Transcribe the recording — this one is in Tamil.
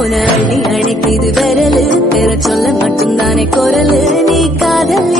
உன அள்ளி அணைக்குது விரலு பெற சொல்ல மட்டும்தானே குரலு நீ காதல்